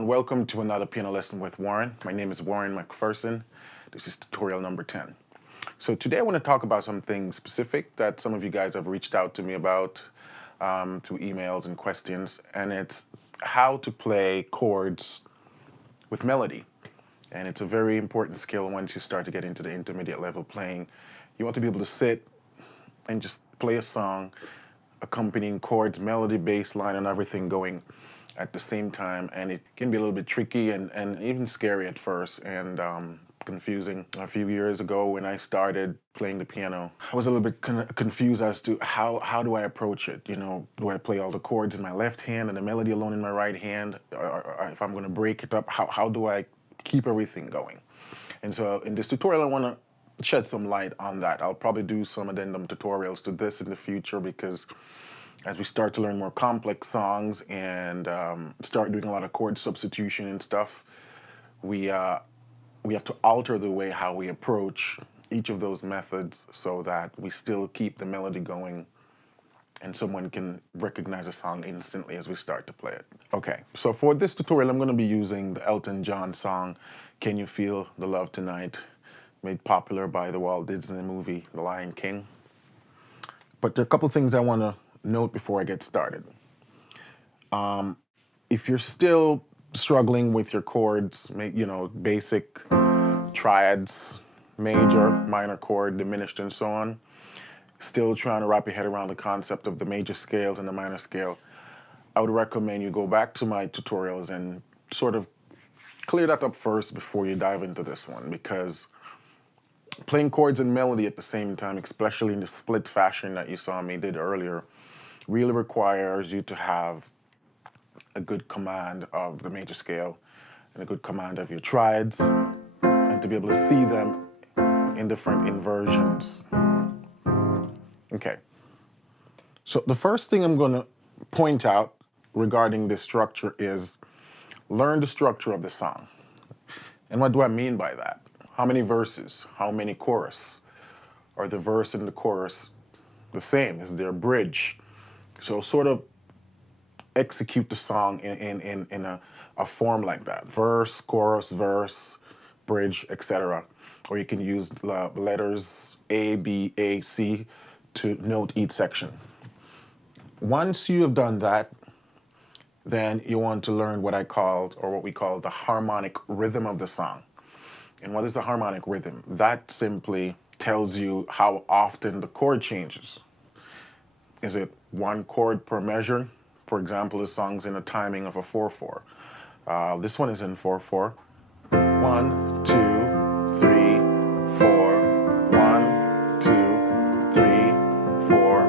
and welcome to another piano lesson with Warren. My name is Warren McPherson. This is tutorial number 10. So today I want to talk about something specific that some of you guys have reached out to me about through emails and questions, and it's how to play chords with melody. And it's a very important skill once you start to get into the intermediate level playing. You want to be able to sit and just play a song, accompanying chords, melody, bass line, and everything going at the same time, and it can be a little bit tricky and even scary at first and confusing. A few years ago when I started playing the piano, I was a little bit confused as to how do I approach it. You know, do I play all the chords in my left hand and the melody alone in my right hand, or if I'm going to break it up, how do I keep everything going? And so in this tutorial I want to shed some light on that. I'll probably do some addendum tutorials to this in the future, because as we start to learn more complex songs and start doing a lot of chord substitution and stuff, we have to alter the way how we approach each of those methods so that we still keep the melody going and someone can recognize a song instantly as we start to play it. Okay, so for this tutorial I'm going to be using the Elton John song, Can You Feel the Love Tonight, made popular by the Walt Disney movie, The Lion King. But there are a couple things I want to note before I get started. If you're still struggling with your chords, basic triads, major, minor chord, diminished, and so on, still trying to wrap your head around the concept of the major scales and the minor scale, I would recommend you go back to my tutorials and sort of clear that up first before you dive into this one, because playing chords and melody at the same time, especially in the split fashion that you saw me did earlier, really requires you to have a good command of the major scale and a good command of your triads, and to be able to see them in different inversions. Okay, so the first thing I'm going to point out regarding this structure is learn the structure of the song. And what do I mean by that? How many verses? How many chorus? Are the verse and the chorus the same? Is there a bridge? So sort of execute the song in a form like that. Verse, chorus, verse, bridge, etc. Or you can use letters A, B, A, C to note each section. Once you have done that, then you want to learn what we call the harmonic rhythm of the song. And what is the harmonic rhythm? That simply tells you how often the chord changes. Is it one chord per measure? For example, this song's in a timing of a 4/4. This one is in 4/4. 1, 2, 3, 4. 1, 2, 3, 4.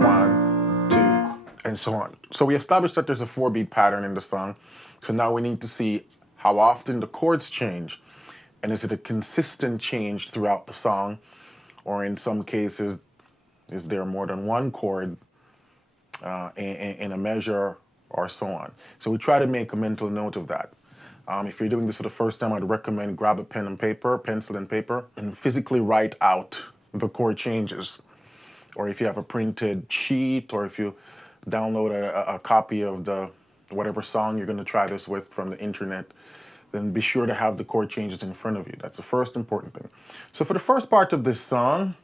1, 2, and so on. So we established that there's a 4-beat pattern in the song. So now we need to see how often the chords change. And is it a consistent change throughout the song? Or in some cases, is there more than one chord in a measure, or so on? So we try to make a mental note of that. If you're doing this for the first time, I'd recommend grab a pencil and paper, and physically write out the chord changes. Or if you have a printed sheet, or if you download a copy of the whatever song you're going to try this with from the internet, then be sure to have the chord changes in front of you. That's the first important thing. So for the first part of this song,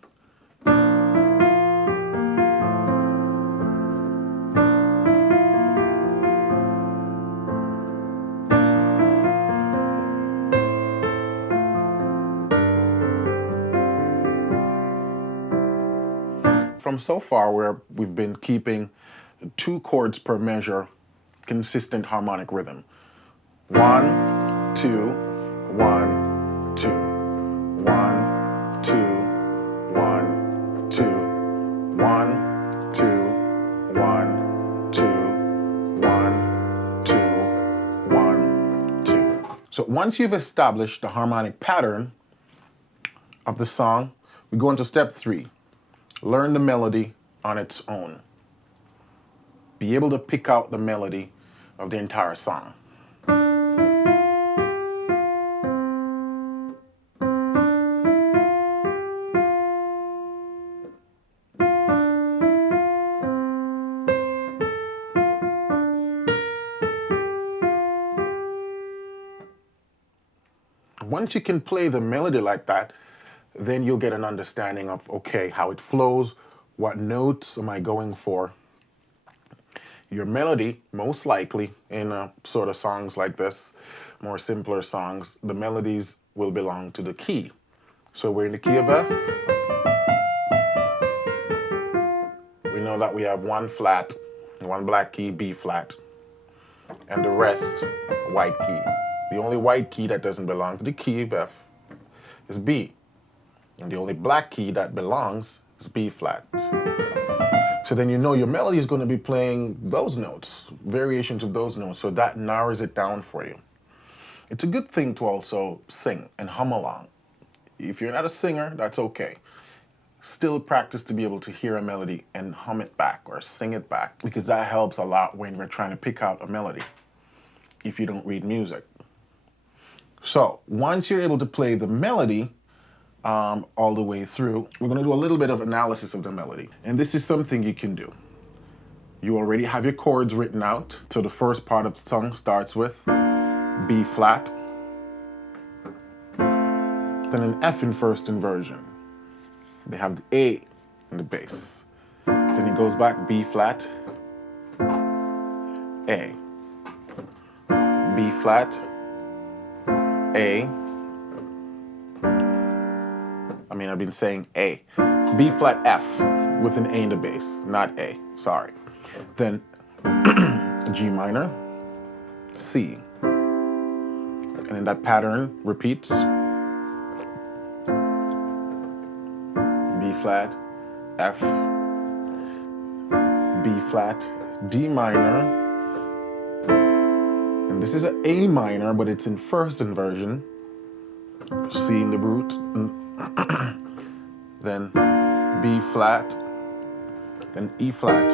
from so far where we've been keeping 2 chords per measure, consistent harmonic rhythm. 1, 2, 1, 2, 1, 2, 1, 2, 1, 2, 1, 2, 1, 2, 1, 2. So once you've established the harmonic pattern of the song, we go into step 3. Learn the melody on its own. Be able to pick out the melody of the entire song. Once you can play the melody like that, then you'll get an understanding of, okay, how it flows, what notes am I going for. Your melody, most likely, in sort of songs like this, more simpler songs, the melodies will belong to the key. So we're in the key of F. We know that we have one flat, one black key, B flat, and the rest, white key. The only white key that doesn't belong to the key of F is B. And the only black key that belongs is B flat. So then you know your melody is going to be playing those notes, variations of those notes, so that narrows it down for you. It's a good thing to also sing and hum along. If you're not a singer, that's okay. Still practice to be able to hear a melody and hum it back or sing it back, because that helps a lot when we're trying to pick out a melody if you don't read music. So once you're able to play the melody all the way through, we're going to do a little bit of analysis of the melody. And this is something you can do. You already have your chords written out. So the first part of the song starts with B flat, then an F in first inversion. They have the A in the bass. Then it goes back B flat, A, B flat, A. I've been saying A. B flat F with an A in the bass, not A, sorry. Then G minor, C. And then that pattern repeats. B flat, F, B flat, D minor. And this is an A minor, but it's in first inversion. C in the root. Then B flat, then E flat.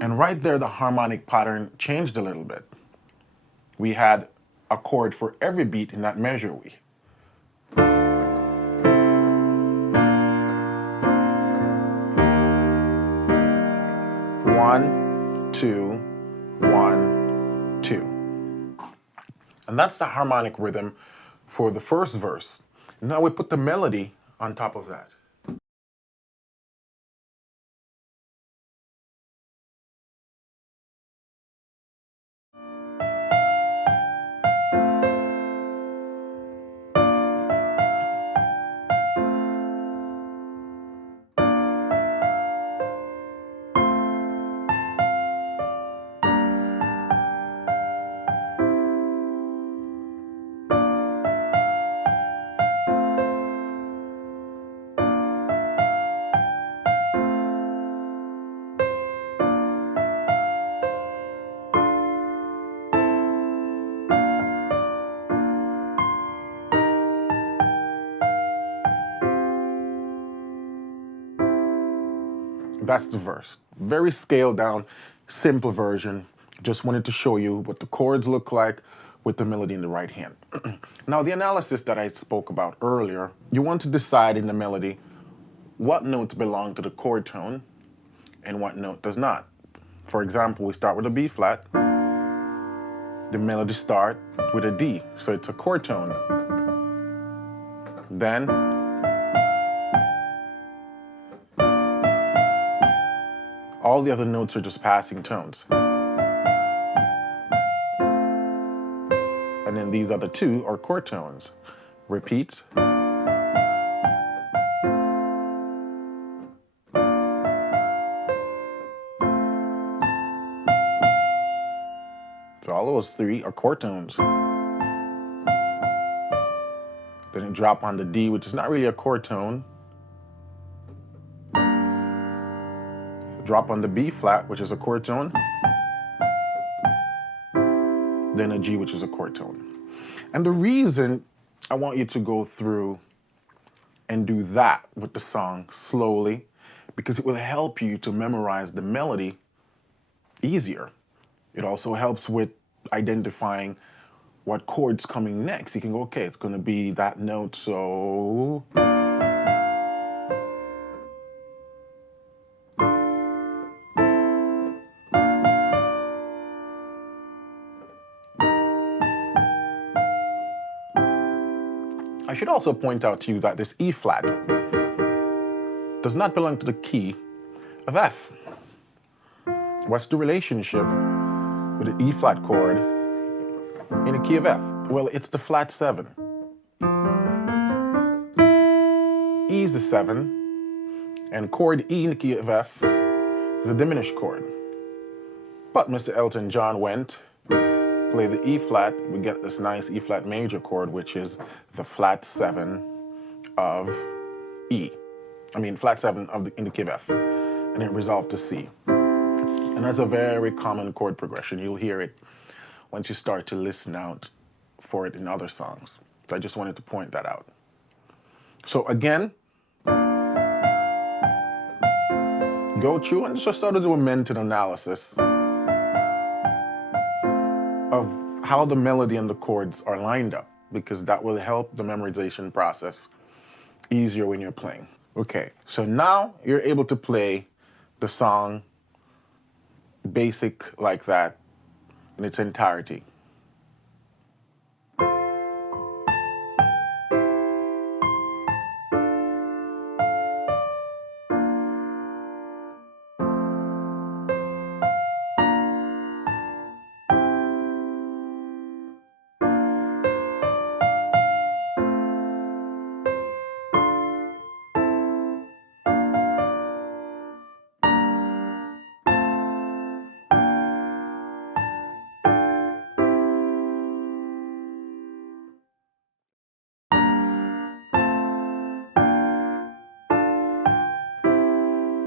And right there, the harmonic pattern changed a little bit. We had a chord for every beat in that measure. One, two, 1, 2. And that's the harmonic rhythm for the first verse. Now we put the melody on top of that. That's the verse. Very scaled down, simple version. Just wanted to show you what the chords look like with the melody in the right hand. Now, the analysis that I spoke about earlier, you want to decide in the melody what notes belong to the chord tone and what note does not. For example, we start with a B flat. The melody starts with a D, so it's a chord tone. Then all the other notes are just passing tones. And then these other two are chord tones. Repeats. So all those three are chord tones. Then it drop on the D, which is not really a chord tone. Drop on the B flat, which is a chord tone. Then a G, which is a chord tone. And the reason I want you to go through and do that with the song slowly, because it will help you to memorize the melody easier. It also helps with identifying what chord's coming next. You can go, okay, it's going to be that note, so... I should also point out to you that this E flat does not belong to the key of F. What's the relationship with the E flat chord in the key of F? Well, it's the flat 7. E is the 7, and chord E in the key of F is a diminished chord. But Mr. Elton John went, play the E flat, we get this nice E flat major chord, which is the flat 7 of E. I mean, flat 7 in the key of F, and it resolved to C. And that's a very common chord progression. You'll hear it once you start to listen out for it in other songs. So I just wanted to point that out. So again, go through and just sort of do a mental analysis of how the melody and the chords are lined up, because that will help the memorization process easier when you're playing. Okay, so now you're able to play the song basic like that in its entirety.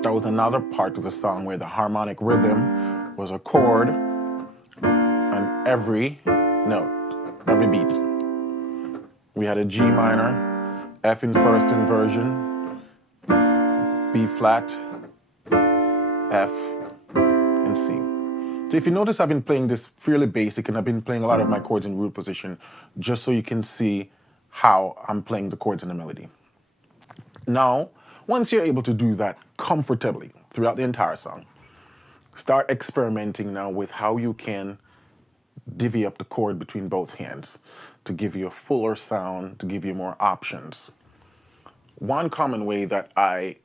That was another part of the song where the harmonic rhythm was a chord on every note, every beat. We had a G minor, F in first inversion, B flat, F, and C. So if you notice, I've been playing this fairly basic, and I've been playing a lot of my chords in root position just so you can see how I'm playing the chords in the melody. Now, once you're able to do that comfortably throughout the entire song, start experimenting now with how you can divvy up the chord between both hands to give you a fuller sound, to give you more options. One common way that I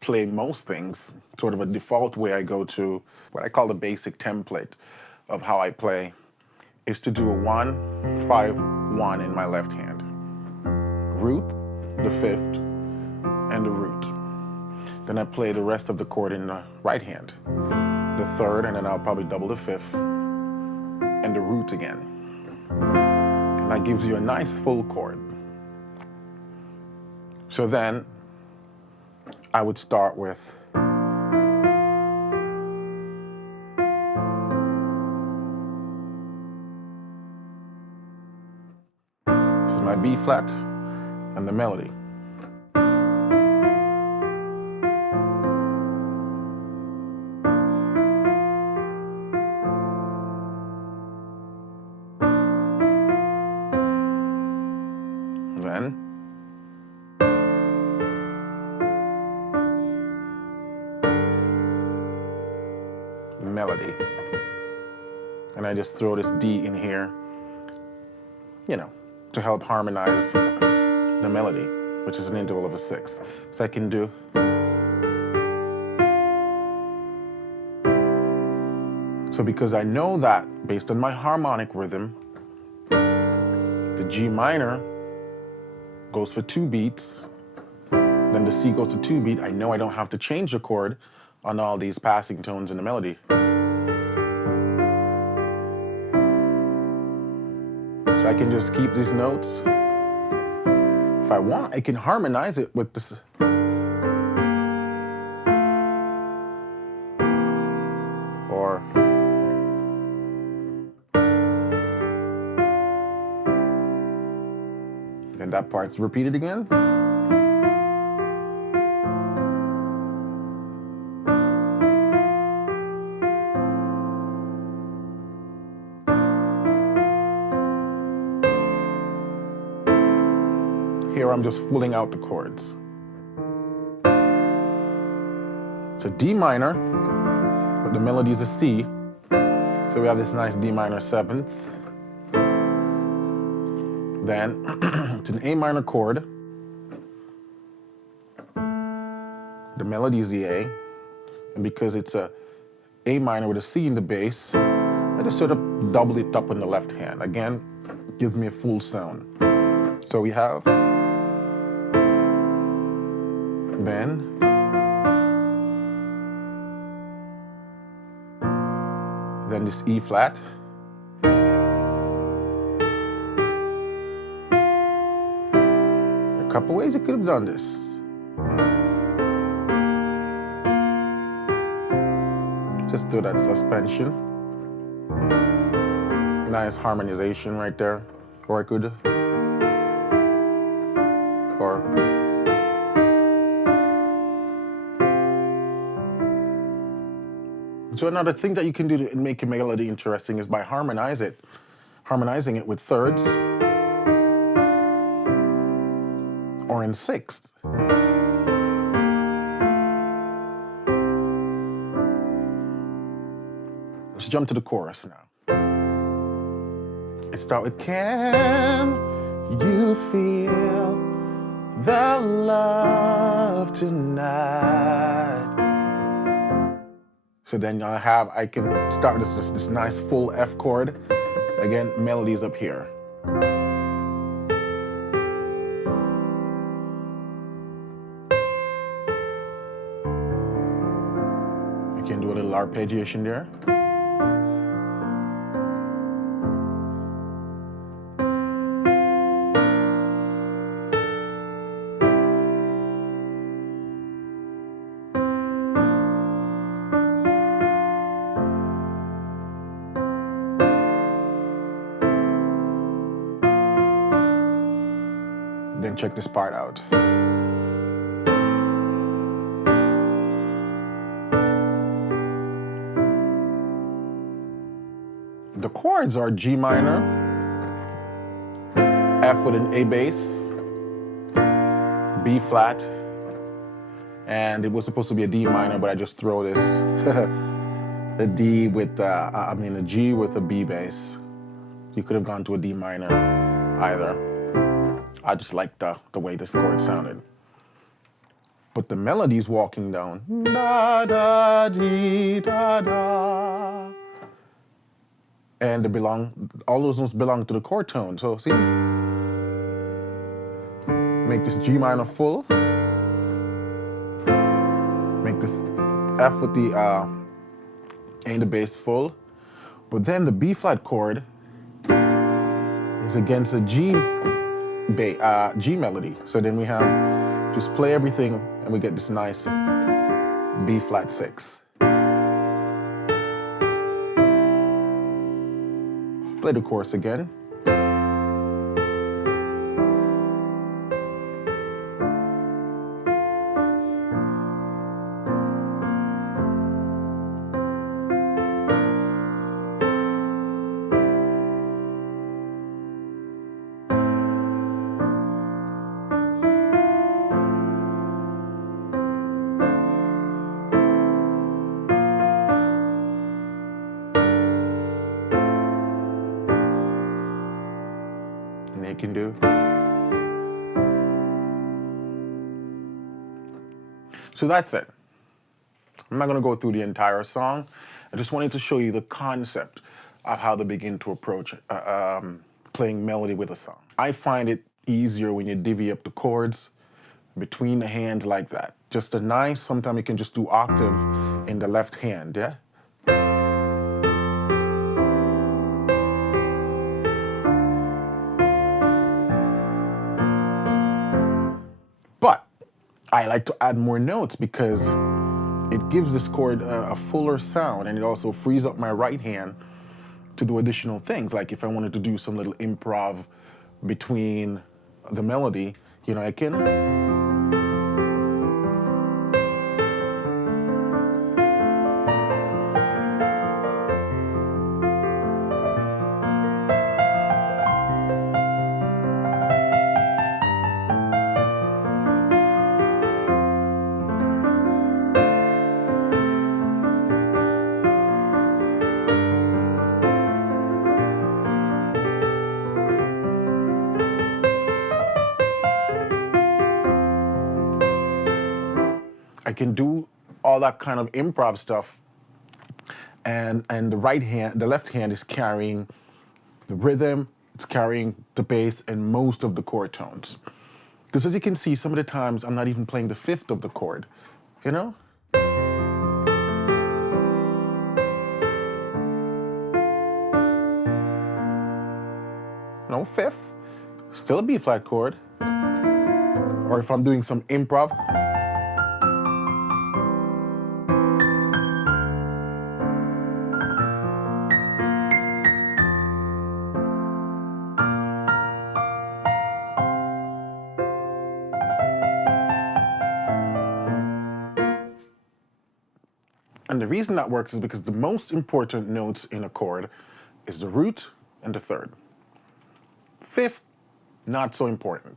play most things, sort of a default way I go to, what I call the basic template of how I play, is to do a 1, 5, 1 in my left hand. Root, the 5th, and the root. Then I play the rest of the chord in the right hand. The 3rd, and then I'll probably double the 5th, and the root again. And that gives you a nice full chord. So then I would start with this is my B flat and the melody. Then melody. And I just throw this D in here, you know, to help harmonize the melody, which is an interval of a 6. So I can do so because I know that based on my harmonic rhythm, the G minor goes for 2 beats, then the C goes to 2 beat. I know I don't have to change the chord on all these passing tones in the melody. So I can just keep these notes. If I want, I can harmonize it with this. Or and that part's repeated again. Here I'm just filling out the chords. It's a D minor, but the melody is a C. So we have this nice D minor 7th, Then it's an A minor chord. The melody is the A. And because it's a A minor with a C in the bass, I just sort of double it up on the left hand. Again, it gives me a full sound. So we have, then this E flat. A couple ways you could have done this. Just do that suspension. Nice harmonization right there. Or I could, So another thing that you can do to make a melody interesting is by harmonizing it with thirds or in sixths. Let's jump to the chorus now. Let's start with, can you feel the love tonight? So then I can start this nice full F chord. Again, melodies up here. You can do a little arpeggiation there. Then check this part out. The chords are G minor, F with an A bass, B flat, and it was supposed to be a D minor, but I just throw this a D with a G with a B bass. You could have gone to a D minor either. I just like the way this chord sounded. But the melody's walking down. Da da dee da da. And all those notes belong to the chord tone. So see? Make this G minor full. Make this F with the A and the bass full. But then the B flat chord is against a G melody. So then we have, just play everything and we get this nice B flat 6. Play the chorus again. Can do. So that's it. I'm not going to go through the entire song. I just wanted to show you the concept of how to begin to approach playing melody with a song. I find it easier when you divvy up the chords between the hands like that. Just a nice, sometimes you can just do octave in the left hand, yeah? But I like to add more notes because it gives this chord a fuller sound, and it also frees up my right hand to do additional things. Like if I wanted to do some little improv between the melody, you know, I can. I can do all that kind of improv stuff, and the left hand is carrying the rhythm, it's carrying the bass and most of the chord tones. Because as you can see, some of the times I'm not even playing the fifth of the chord, you know? No fifth, still a B flat chord. Or if I'm doing some improv, and the reason that works is because the most important notes in a chord is the root and the third. Fifth, not so important.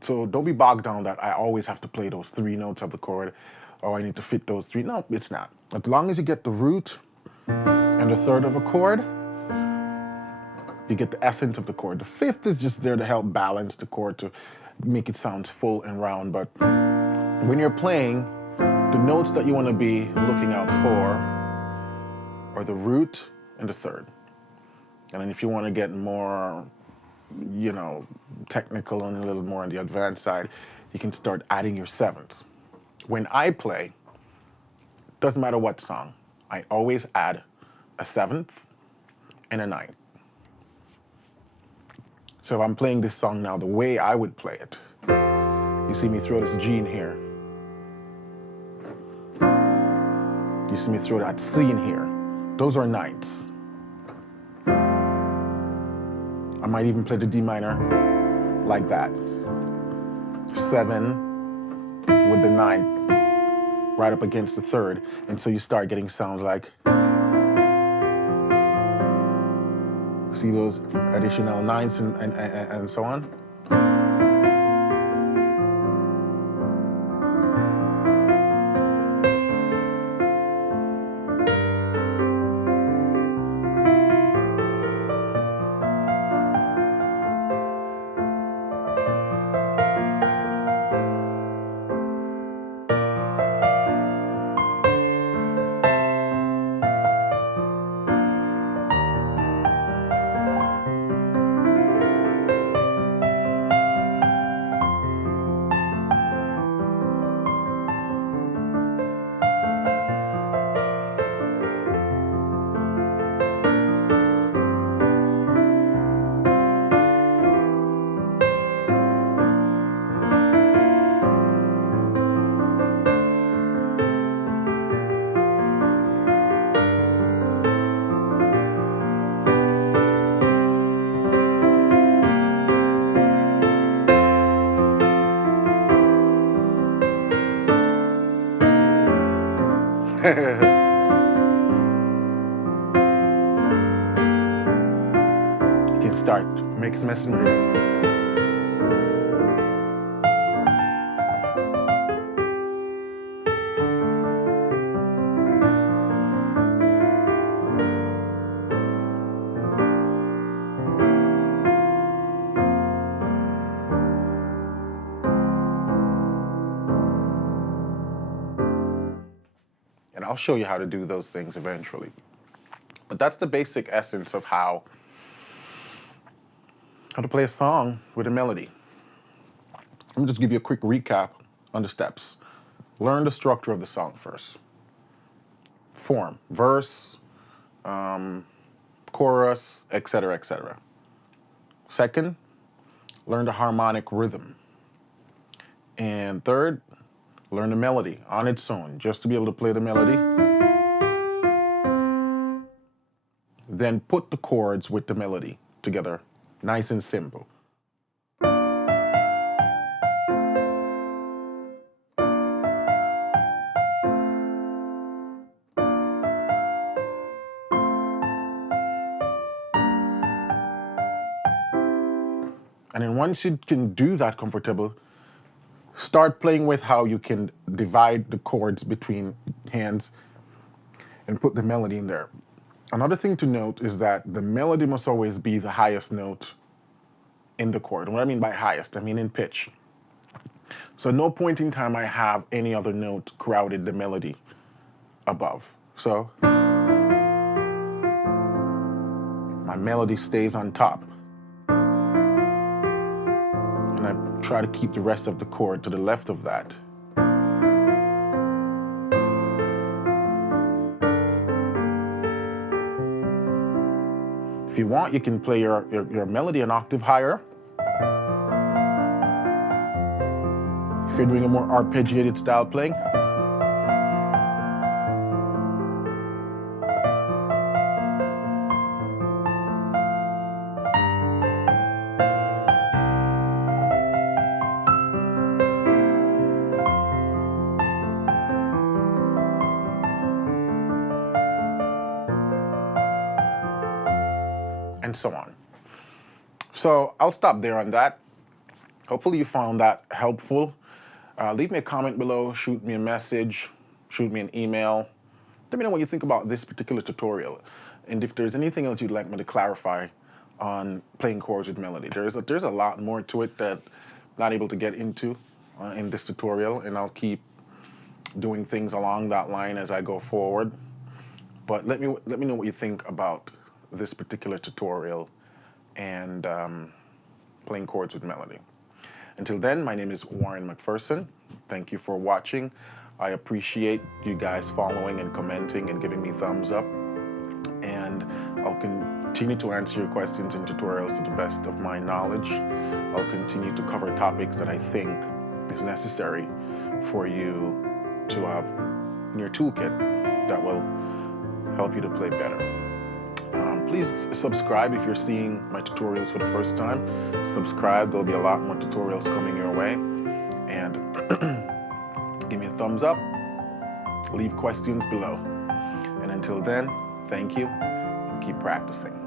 So don't be bogged down that I always have to play those three notes of the chord, or I need to fit those three. No, it's not. As long as you get the root and the third of a chord, you get the essence of the chord. The fifth is just there to help balance the chord, to make it sound full and round. But when you're playing, the notes that you want to be looking out for are the root and the third. And then if you want to get more, you know, technical and a little more on the advanced side, you can start adding your sevenths. When I play, doesn't matter what song, I always add a seventh and a ninth. So if I'm playing this song now, the way I would play it, you see me throw this G in here. You see me throw that C in here. Those are ninths. I might even play the D minor like that. 7 with the 9 right up against the third. And so you start getting sounds like, see those additional 9s and so on? You can start messing with it. And I'll show you how to do those things eventually. But that's the basic essence of how to play a song with a melody. Let me just give you a quick recap on the steps. Learn the structure of the song first. Form, verse, chorus, etc., etc. Second, learn the harmonic rhythm. And third, learn the melody on its own, just to be able to play the melody. Then put the chords with the melody together, nice and simple. And then once you can do that comfortable, start playing with how you can divide the chords between hands and put the melody in there. Another thing to note is that the melody must always be the highest note in the chord. And what I mean by highest, I mean in pitch. So at no point in time I have any other note crowded the melody above. So my melody stays on top. And I try to keep the rest of the chord to the left of that. If you want, you can play your melody an octave higher. If you're doing a more arpeggiated style playing. And so on. So I'll stop there on that. Hopefully you found that helpful. Leave me a comment below, shoot me a message, shoot me an email. Let me know what you think about this particular tutorial. And if there's anything else you'd like me to clarify on playing chords with melody. There's a lot more to it that I'm not able to get into in this tutorial, and I'll keep doing things along that line as I go forward. But let me know what you think about this particular tutorial and playing chords with melody. Until then, my name is Warren McPherson. Thank you for watching. I appreciate you guys following and commenting and giving me thumbs up. And I'll continue to answer your questions and tutorials to the best of my knowledge. I'll continue to cover topics that I think is necessary for you to have in your toolkit that will help you to play better. Please subscribe if you're seeing my tutorials for the first time. Subscribe, there'll be a lot more tutorials coming your way. And give me a thumbs up, leave questions below. And until then, thank you, and keep practicing.